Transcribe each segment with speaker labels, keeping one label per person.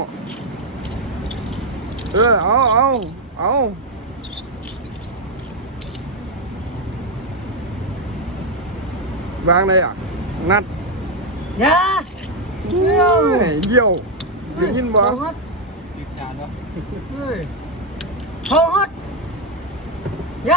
Speaker 1: เอาวางเลยอ่ะนัด
Speaker 2: อย่า
Speaker 1: เยี่ยวได้ยินบ่
Speaker 3: ติดจานวะ
Speaker 2: เขาฮอตอย่า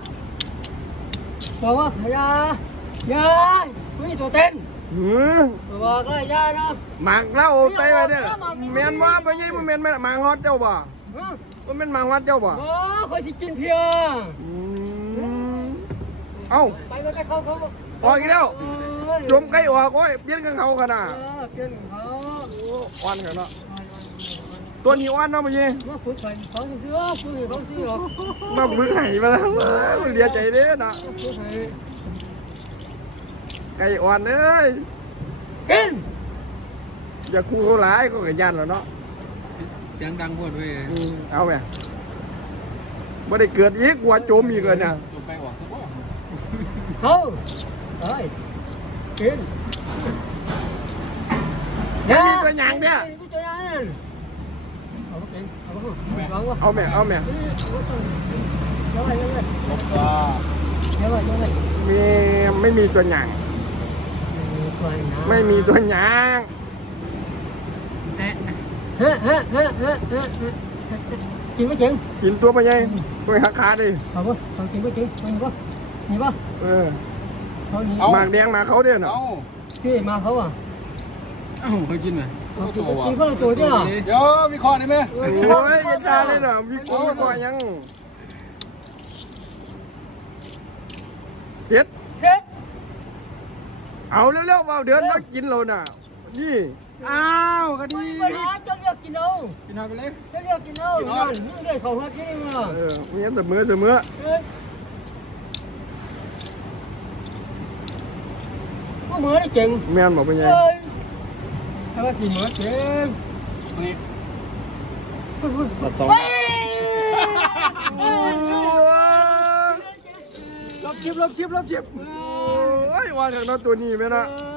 Speaker 2: บอกว่าอย่าไม่ตัวเต้นบอกเลยอย่านะ
Speaker 1: หมากเล่าใจไว้เนี่ยแมนว่าไปยี่มันแมนหมากฮอตเจ้าบ่มันเป็นหมากฮอตเจ้าบ่
Speaker 2: โอ้คอยสิกินเพีย
Speaker 1: เอ้า
Speaker 2: ไปเขา
Speaker 1: ออกอีกแล้วจมใกล้ออกโอ้ยเปลี่ยนกันเขาขนาด
Speaker 2: เพียนเขา
Speaker 1: อ่อนกันเนาะตัวนี้อ่อนเนาะไปยี่
Speaker 2: มาฝึกไปเขาซื้อเขาซื้อหรอ
Speaker 1: มาบึ้งไห้มาแล้วมันเลียใจเด้อนะ
Speaker 2: ฝึกให้
Speaker 1: ไก่อ่อนเอ้ย
Speaker 2: กิน
Speaker 1: อย่าคู่เขาหลายก็กระยันแล้วเนาะ
Speaker 3: เสียงดังพูดเว้ย
Speaker 1: เอาไงไม่ได้เกิดอีกกว่าโจมอีกเลยเนี่ย
Speaker 3: จบไปออกสักว่า
Speaker 2: เขาเฮ้ยกิน
Speaker 1: ไม่มีตัวหยางเนี่ย เอาแม่
Speaker 3: ลบก็
Speaker 1: ไม่มีตัวหยางไม่มีตัวหยาง
Speaker 2: กินไม่จริง
Speaker 1: กินตัวไปยังตัวหักขาดิ
Speaker 2: เขากินไม่จริงมีป่ะ เขาหนี
Speaker 1: หมากแดงมาเขาเด้อเนาะ
Speaker 3: เอ้า
Speaker 2: พี่มาเขาอ่ะ
Speaker 3: เอ้าเคยกินไหม
Speaker 2: กินเขาตัวเนี่ย
Speaker 3: เดี๋ยวมีคอได้ไหม
Speaker 1: โอ้ยยันตาเลยเนาะมีกูก่อนยังเสร็จ
Speaker 2: เช็ด
Speaker 1: เอาเร็วๆเอาเดินมากินเราน่ะนี่
Speaker 3: อ้าวก็ดี
Speaker 2: เวลาจะเรียกกินเอา
Speaker 3: กินหอยไปเลย
Speaker 2: จะเรียกกินเอานี่เลยเขาฮัดนี่มา
Speaker 1: มีเสมอ
Speaker 2: ก็เหมือนได้เก่ง
Speaker 1: แม่นบอกเป็นไง
Speaker 2: ถ้าว่าสิเหมือนเก่ง
Speaker 3: นี่
Speaker 1: ตัดสองลบชิบโอ้ยว่าจากนั้นตัวนี้ไหมนะ
Speaker 2: เ